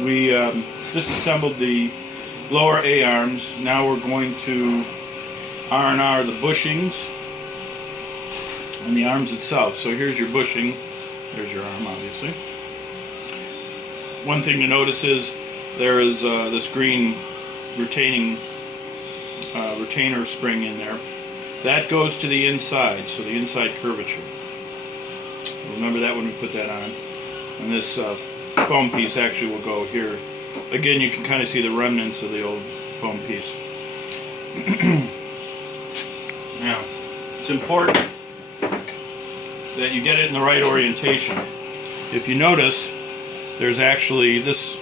We disassembled the lower A-arms. Now we're going to R&R the bushings and the arms itself. So here's your bushing. There's your arm, obviously. One thing to notice is there is this green retainer spring in there. That goes to the inside, so the inside curvature. Remember that when we put that on. And this foam piece actually will go here. Again, you can kind of see the remnants of the old foam piece. Now, it's important that you get it in the right orientation. If you notice, there's actually this,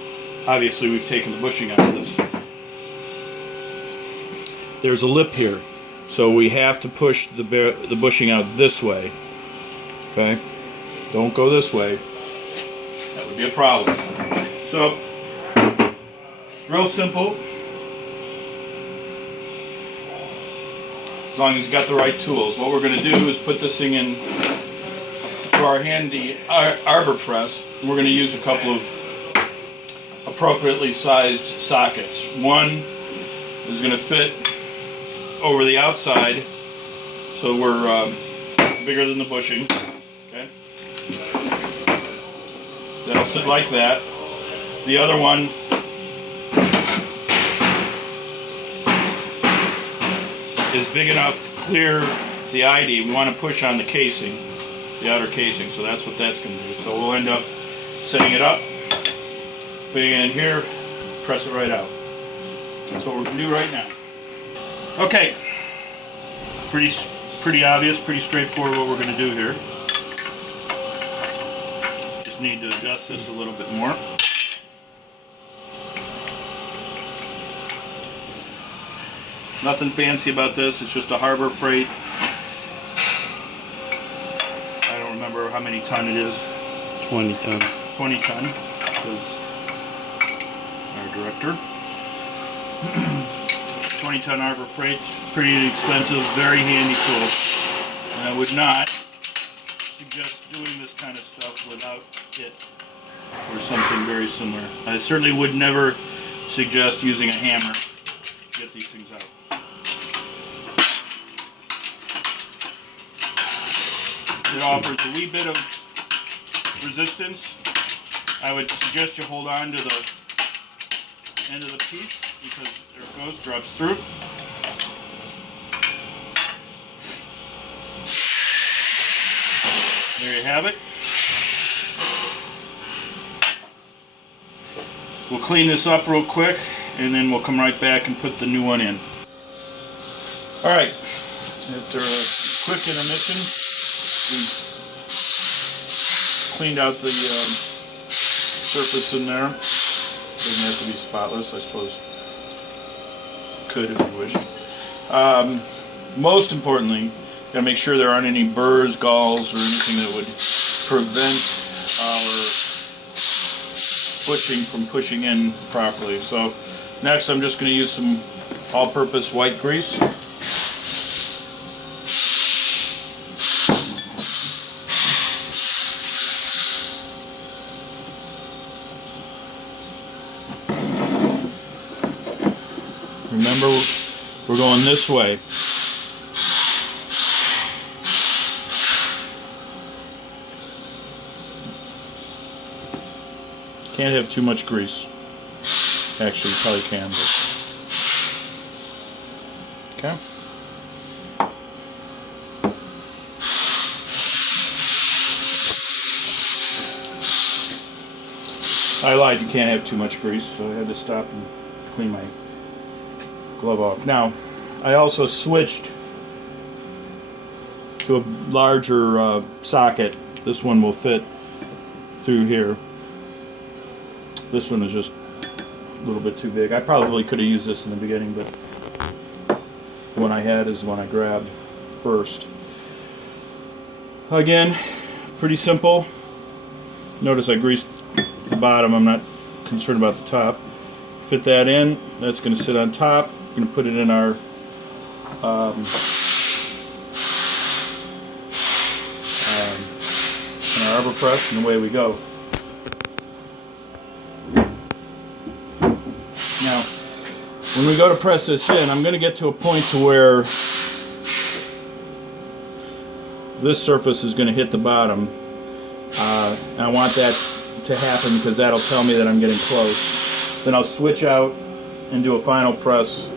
obviously we've taken the bushing out of this. There's a lip here, so we have to push the bushing out this way. Okay? Don't go this way. That would be a problem. So, it's real simple. As long as you got the right tools. What we're going to do is put this thing in to our handy arbor press. We're going to use a couple of appropriately sized sockets. One is going to fit over the outside, so we're bigger than the bushing. Okay, that'll sit like that. The other one is big enough to clear the ID. We want to push on the casing, the outer casing, so that's what that's going to do. So we'll end up setting it up, putting it in here, press it right out. That's what we're going to do right now. Okay, pretty obvious, pretty straightforward what we're going to do here. Just need to adjust this a little bit more. Nothing fancy about this, it's just a Harbor Freight. I don't remember how many ton it is. 20 ton. 20 ton, says our director. 20-ton Harbor Freight, pretty expensive, very handy tool. And I would not suggest doing this kind of stuff without it or something very similar. I certainly would never suggest using a hammer to get these things out. It offers a wee bit of resistance. I would suggest you hold on to the end of the piece, because there it goes, drops through. There you have it. We'll clean this up real quick, and then we'll come right back and put the new one in. Alright, after a quick intermission, we cleaned out the surface in there. Doesn't have to be spotless, I suppose. Could if you wish. Most importantly, you gotta make sure there aren't any burrs, galls, or anything that would prevent our bushing from pushing in properly. So next I'm just going to use some all-purpose white grease. Remember, we're going this way. Can't have too much grease. Actually, you probably can, but... Okay. I lied, you can't have too much grease, so I had to stop and clean my glove off. Now, I also switched to a larger socket. This one will fit through here. This one is just a little bit too big. I probably could have used this in the beginning, but the one I had is the one I grabbed first. Again, pretty simple. Notice I greased the bottom. I'm not concerned about the top. Fit that in. That's going to sit on top. We're going to put it in our arbor press, and away we go. when we go to press this in, I'm going to get to a point to where this surface is going to hit the bottom. And I want that to happen because that'll tell me that I'm getting close. Then I'll switch out and do a final press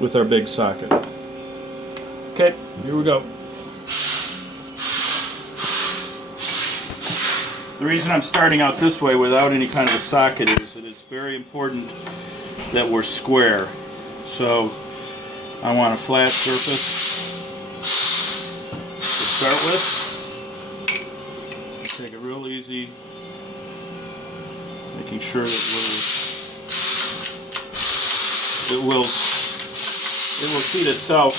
with our big socket. Okay, here we go. The reason I'm starting out this way without any kind of a socket is that it's very important that we're square. So I want a flat surface to start with. Take it real easy, making sure that it will seat itself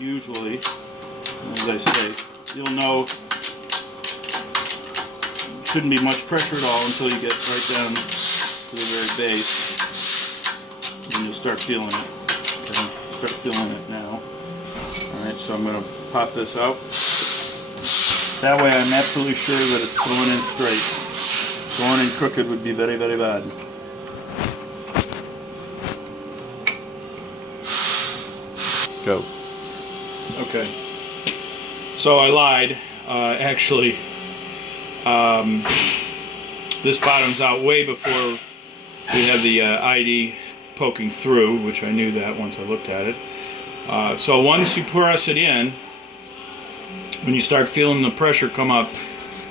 usually, as I say. You'll know shouldn't be much pressure at all until you get right down to the very base, and you'll start feeling it. Okay, start feeling it now. Alright, so I'm going to pop this out. That way I'm absolutely sure that it's going in straight. Going in crooked would be very, very bad. Go. Okay. So I lied. Actually, this bottoms out way before we have the ID poking through, which I knew that once I looked at it. So once you press it in, when you start feeling the pressure come up,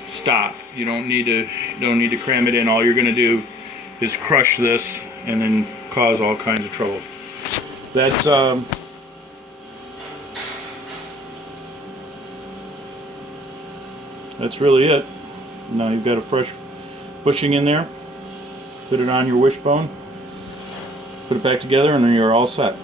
stop. You don't need to cram it in. All you're going to do is crush this and then cause all kinds of trouble. That's really it. Now you've got a fresh bushing in there. Put it on your wishbone. Put it back together and then you're all set.